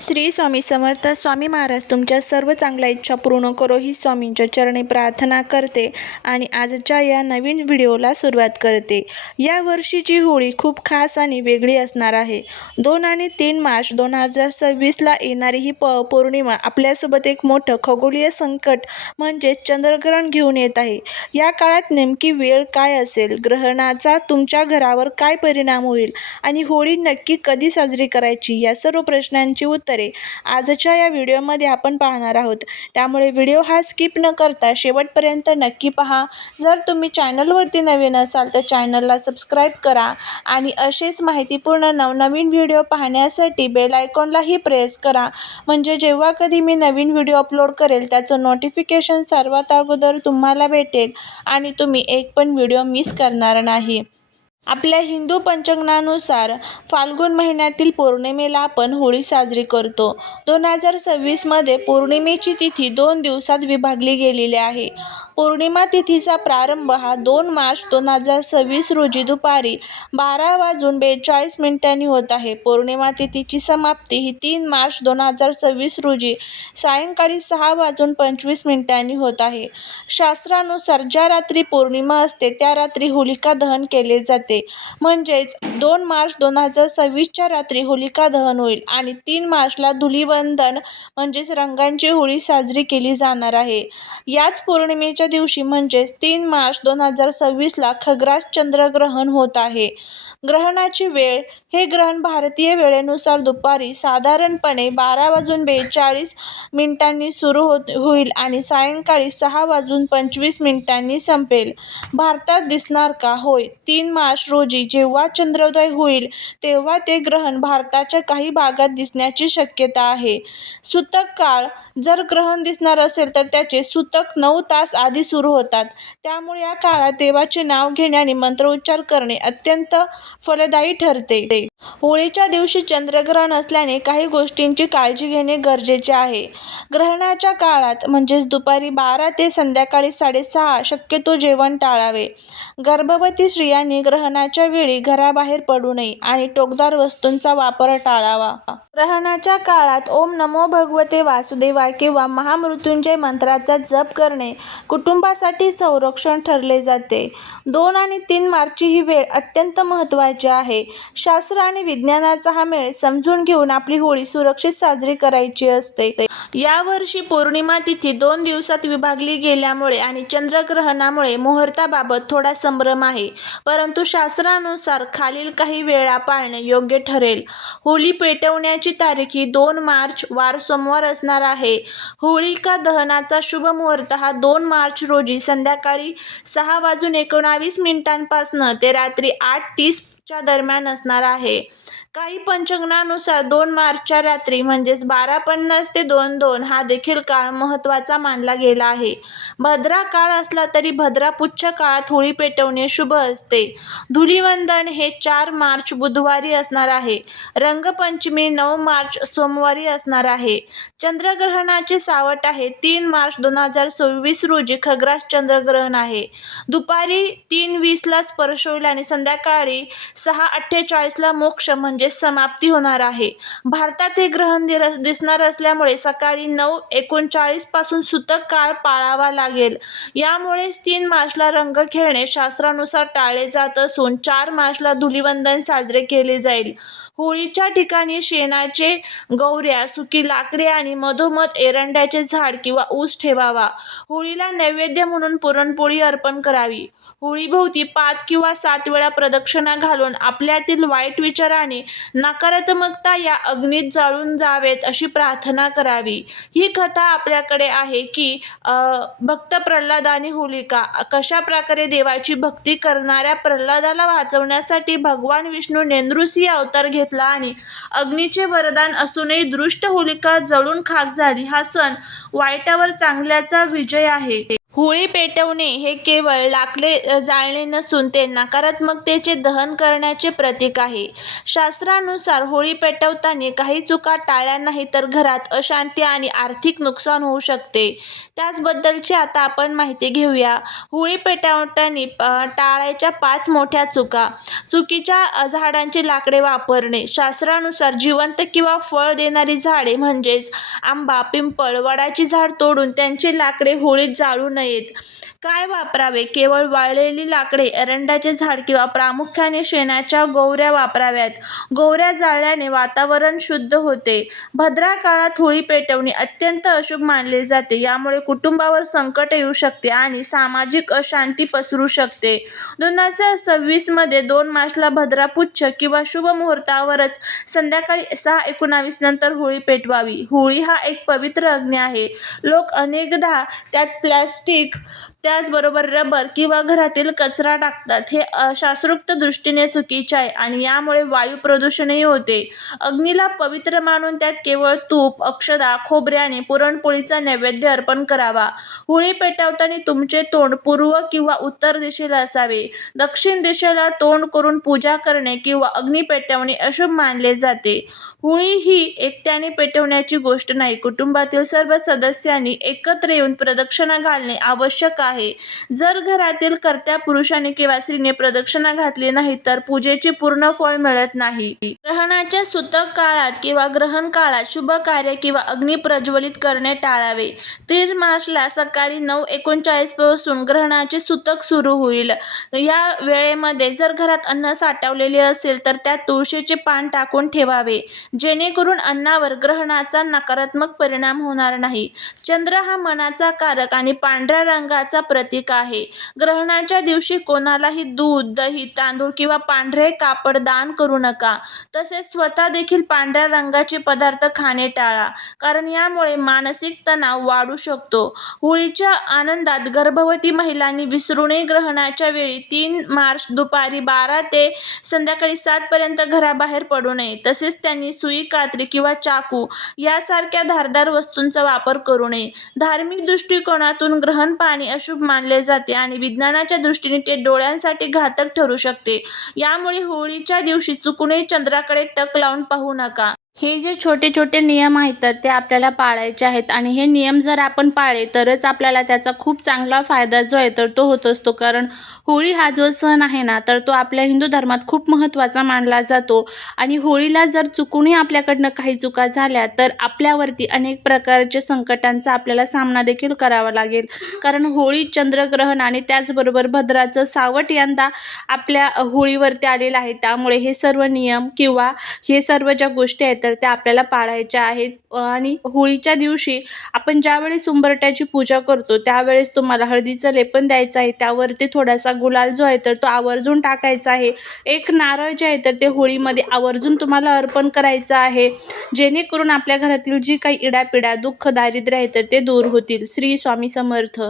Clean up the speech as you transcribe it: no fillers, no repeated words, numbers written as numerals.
श्री स्वामी समर्थ. स्वामी महाराज तुमच्या सर्व चांगल्या इच्छा पूर्ण करो ही स्वामींच्या चरणी प्रार्थना करते आणि आजच्या या नवीन व्हिडिओला सुरुवात करते. या वर्षीची होळी खूप खास आणि वेगळी असणार आहे. 2 आणि 3 मार्च 2026ला येणारी ही पौर्णिमा आपल्यासोबत एक मोठं खगोलीय संकट म्हणजेच चंद्रग्रहण घेऊन येत आहे. या काळात नेमकी वेळ काय असेल, ग्रहणाचा तुमच्या घरावर काय परिणाम होईल आणि होळी नक्की कधी साजरी करायची, या सर्व प्रश्नांची उत्तरे आजच्या या व्हिडिओमध्ये आपण पाहणार आहोत. त्यामुळे व्हिडिओ हा स्किप न करता शेवटपर्यंत नक्की पहा. जर तुम्ही चॅनलवरती नवीन असाल तर चॅनलला सबस्क्राईब करा आणि असेच माहितीपूर्ण नवनवीन व्हिडिओ पाहण्यासाठी बेल आयकॉनलाही प्रेस करा, म्हणजे जेव्हा कधी मी नवीन व्हिडिओ अपलोड करेल त्याचं नोटिफिकेशन सर्वात अगोदर तुम्हाला भेटेल आणि तुम्ही एक पण व्हिडिओ मिस करणार नाही. आपल्या हिंदू पंचांगानुसार फाल्गुन महिन्यातील पौर्णिमेला आपण होळी साजरी करतो. 2026मध्ये पौर्णिमेची तिथी 2 दिवसात विभागली गेलेली आहे. पौर्णिमा तिथीचा प्रारंभ हा 2 मार्च 2026 रोजी दुपारी 12:42 होत आहे. पौर्णिमा तिथीची समाप्ती ही 3 मार्च 2026 रोजी सायंकाळी 6:25 होत आहे. शास्त्रानुसार ज्या रात्री पौर्णिमा असते त्या रात्री होलिका दहन केले जाते. म्हणजेच 2 मार्च 2026च्या रात्री होलिका दहन होईल आणि 3 मार्चला धुलिवंदन म्हणजेच रंगांची होळी साजरी केली जाणार आहे. याच पौर्णिमेच्या दिवशी म्हणजेच 3 मार्च 2026ला खग्रास चंद्रग्रहण होत आहे. ग्रहणाची वेळ हे ग्रहण भारतीय वेळेनुसार दुपारी साधारणपणे 12:42 सुरू होईल आणि सायंकाळी 6:25 संपेल. भारतात दिसणार का? होय, 3 मार्च रोजी जेव्हा चंद्रोदय होईल तेव्हा ते ग्रहण भारताच्या काही भागात दिसण्याची शक्यता आहे. सूतक काळ जर ग्रहण दिसणार असेल तर त्याचे सूतक 9 तास आधी सुरू होतात. त्यामुळे या काळात देवाचे नाव घेणे आणि मंत्रोच्चार करणे अत्यंत फलदायी ठरते. होळीच्या दिवशी चंद्रग्रहण असल्याने काही गोष्टींची काळजी घेणे गरजेचे आहे. ग्रहणाच्या काळात म्हणजेच दुपारी 12 ते संध्याकाळी 6:30 शक्यतो जेवण टाळावे. गर्भवती स्त्रियांनी ग्रहणाच्या वेळी घराबाहेर पडू नये आणि टोकदार वस्तूंचा वापर टाळावा. ग्रहणाच्या काळात ओम नमो भगवते वासुदेवाय किंवा महामृत्युंजय मंत्राचा जप करणे कुटुंबासाठी संरक्षण ठरले जाते. 2 आणि 3 मार्चची ही वेळ अत्यंत महत्त्वाची आहे. शास्त्र आणि विज्ञानाचा हा मेळ समजून घेऊन आपली होळी सुरक्षित साजरी करायची असते. यावर्षी पौर्णिमा तिथी 2 दिवसात विभागली गेल्यामुळे आणि चंद्रग्रहणामुळे मुहूर्ताबाबत थोडा संभ्रम आहे. परंतु शास्त्रानुसार खालील काही वेळा पाळणे योग्य ठरेल. होळी पेटवण्याची तारीख ही 2 मार्च वार सोमवार असणार आहे. होलिका दहनाचा शुभ मुहूर्त हा 2 मार्च रोजी संध्याकाळी 6:19 पासून ते रात्री 8:30 च्या दरम्यान असणार आहे. काही पंचांगानुसार 2 मार्चच्या रात्री म्हणजेच 12:50 ते 2:02 हा देखील काळ महत्त्वाचा मानला गेला आहे. भद्रा काळ असला तरी भद्रा पुच्छ काळात होळी पेटवणे शुभ असते. धुलिवंदन हे 4 मार्च बुधवारी असणार आहे. रंगपंचमी 9 मार्च सोमवारी असणार आहे. चंद्रग्रहणाचे सावट आहे 3 मार्च 2026 रोजी खग्रास चंद्रग्रहण आहे. दुपारी 3:20ला स्पर्श होईल आणि संध्याकाळी 6:48ला मोक्ष म्हणजे समाप्ती होणार आहे. भारतात हे ग्रहण दिसणार असल्यामुळे सकाळी 9:39 पासून सूतक काळ पाळावा लागेल. यामुळेच 3 मार्चला रंग खेळणे शास्त्रानुसार टाळले जात असून 4 मार्चला धुलिवंदन साजरे केले जाईल. होळीच्या ठिकाणी शेणाचे गौर्या, सुकी लाकडे आणि मधोमध एरंड्याचे झाड किंवा ऊस ठेवावा. होळीला नैवेद्य म्हणून पुरणपोळी अर्पण करावी. होळीभोवती 5 किंवा 7 वेळा प्रदक्षिणा घालून आपल्यातील वाईट विचार आणि नकारात्मकता या अग्नीत जाळून जावेत अशी प्रार्थना करावी. ही कथा आपल्याकडे आहे की भक्त प्रल्हाद आणि होलिका कशा प्रकारे देवाची भक्ती करणाऱ्या प्रल्हादाला वाचवण्यासाठी भगवान विष्णूने नृसिंह अवतार घेतला आणि अग्नीचे वरदान असूनही दृष्ट होलिका जळून खाक झाली. हा सण वाईटावर चांगल्याचा विजय आहे. होळी पेटवणे हे केवळ लाकडे जाळणे नसून ते नकारात्मकतेचे दहन करण्याचे प्रतीक आहे. शास्त्रानुसार होळी पेटवताना काही चुका टाळल्या नाही तर घरात अशांती आणि आर्थिक नुकसान होऊ शकते. त्याचबद्दलची आता आपण माहिती घेऊया. होळी पेटवताना टाळायच्या 5 मोठ्या चुका. चुकीच्या झाडांची लाकडे वापरणे. शास्त्रानुसार जिवंत किंवा फळ देणारी झाडे म्हणजेच आंबा, पिंपळ, वडाची झाड तोडून त्यांची लाकडे होळीत जाळू नयेत. काय वापरावे? केवळ वाळलेली लाकडे, एरंडाचे झाड किंवा प्रामुख्याने शेणाच्या गोवऱ्या वापराव्यात. गोवऱ्या जाळल्याने वातावरण शुद्ध होते. भद्रा काळात होळी पेटवणे अत्यंत अशुभ मानले जाते. यामुळे कुटुंबावर संकट येऊ शकते आणि सामाजिक अशांती पसरू शकते. 2026 मध्ये 2 मार्चला भद्रा पुच्छ किंवा शुभ मुहूर्तावरच संध्याकाळी 6:19 नंतर होळी पेटवावी. होळी हा एक पवित्र अग्नी आहे. लोक अनेकदा त्यात प्लास्टिक, त्याचबरोबर रबर किंवा घरातील कचरा टाकतात. हे शास्त्रोक्त दृष्टीने चुकीचे आहे आणि यामुळे वायू प्रदूषणही होते. अग्नीला पवित्र मानून त्यात केवळ तूप, अक्षता, खोबरे आणि पुरणपोळीचा नैवेद्य अर्पण करावा. होळी पेटवताना तुमचे तोंड पूर्व किंवा उत्तर दिशेला असावे. दक्षिण दिशेला तोंड करून पूजा करणे किंवा अग्नी पेटवणे अशुभ मानले जाते. होळी ही एकट्याने पेटवण्याची गोष्ट नाही. कुटुंबातील सर्व सदस्यांनी एकत्र येऊन प्रदक्षिणा घालणे आवश्यक आहे. जर घरातील कर्त्या पुरुषाने किंवा स्त्रीने प्रदक्षिणा घातली नाही तर पूजेचे पूर्ण फळ मिळत नाही. ग्रहणाच्या सूतक काळात किंवा ग्रहण काळात शुभ कार्य किंवा अग्नी प्रज्वलित करणे टाळावे. 30 मार्चला सकाळी 9:39 पासून ग्रहणाचे सूतक सुरू होईल. या वेळेमध्ये जर घरात अन्न साठवलेले असेल तर त्यात तुळशीचे पान टाकून ठेवावे, जेणेकरून अन्नावर ग्रहणाचा नकारात्मक परिणाम होणार नाही. चंद्र हा मनाचा कारक आणि पांढऱ्या रंगाचा प्रतीक आहे. ग्रहणाच्या दिवशी कोणालाही दूध, दही, तांदूळ किंवा पांढरे कापड दान करू नका. तसेच स्वतः देखील पांढऱ्या रंगाचे पदार्थ खाणे टाळा, कारण यामुळे मानसिक तणाव वाढू शकतो. होळीच्या आनंदात गर्भवती महिलांनी विसरू नये. ग्रहणाच्या वेळी 3 मार्च दुपारी 12 ते संध्याकाळी 7 पर्यंत घराबाहेर पडू नये. तसेच त्यांनी सुई, कात्री किंवा चाकू यासारख्या धारदार वस्तूंचा वापर करू नये. धार्मिक दृष्टिकोनातून ग्रहण पाहणे अशुभ मानले जाते आणि विज्ञानाच्या दृष्टीने ते डोळ्यांसाठी घातक ठरू शकते. यामुळे होळीच्या दिवशी चुकूनही चंद्राकडे टक लावून पाहू नका. हे जे छोटे छोटे नियम आहेत तर ते आपल्याला पाळायचे आहेत आणि हे नियम जर आपण पाळले तरच आपल्याला त्याचा खूप चांगला फायदा जो आहे तर तो होत असतो. कारण होळी हा जो सण आहे ना तर तो आपल्या हिंदू धर्मात खूप महत्त्वाचा मानला जातो आणि होळीला जर चुकूनही आपल्याकडनं काही चुका झाल्या तर आपल्यावरती अनेक प्रकारच्या संकटांचा आपल्याला सामना देखील करावा लागेल. कारण होळी, चंद्रग्रहण आणि त्याचबरोबर भद्राचं सावट यंदा आपल्या होळीवरती आलेलं आहे. त्यामुळे हे सर्व नियम किंवा हे सर्व ज्या गोष्टी आहेत तर त्या आपल्याला पाळायच्या आहेत. आणि होळीच्या दिवशी आपण ज्यावेळेस उंबरट्याची पूजा करतो त्यावेळेस तुम्हाला हळदीचं लेपन द्यायचं आहे. त्यावरती थोडासा गुलाल जो आहे तर तो आवर्जून टाकायचा आहे. एक नारळ जे आहे तर ते होळीमध्ये आवर्जून तुम्हाला अर्पण करायचं आहे, जेणेकरून आपल्या घरातील जी काही इडापिडा, दुःख, दारिद्र्य आहे तर ते दूर होतील. श्री स्वामी समर्थ.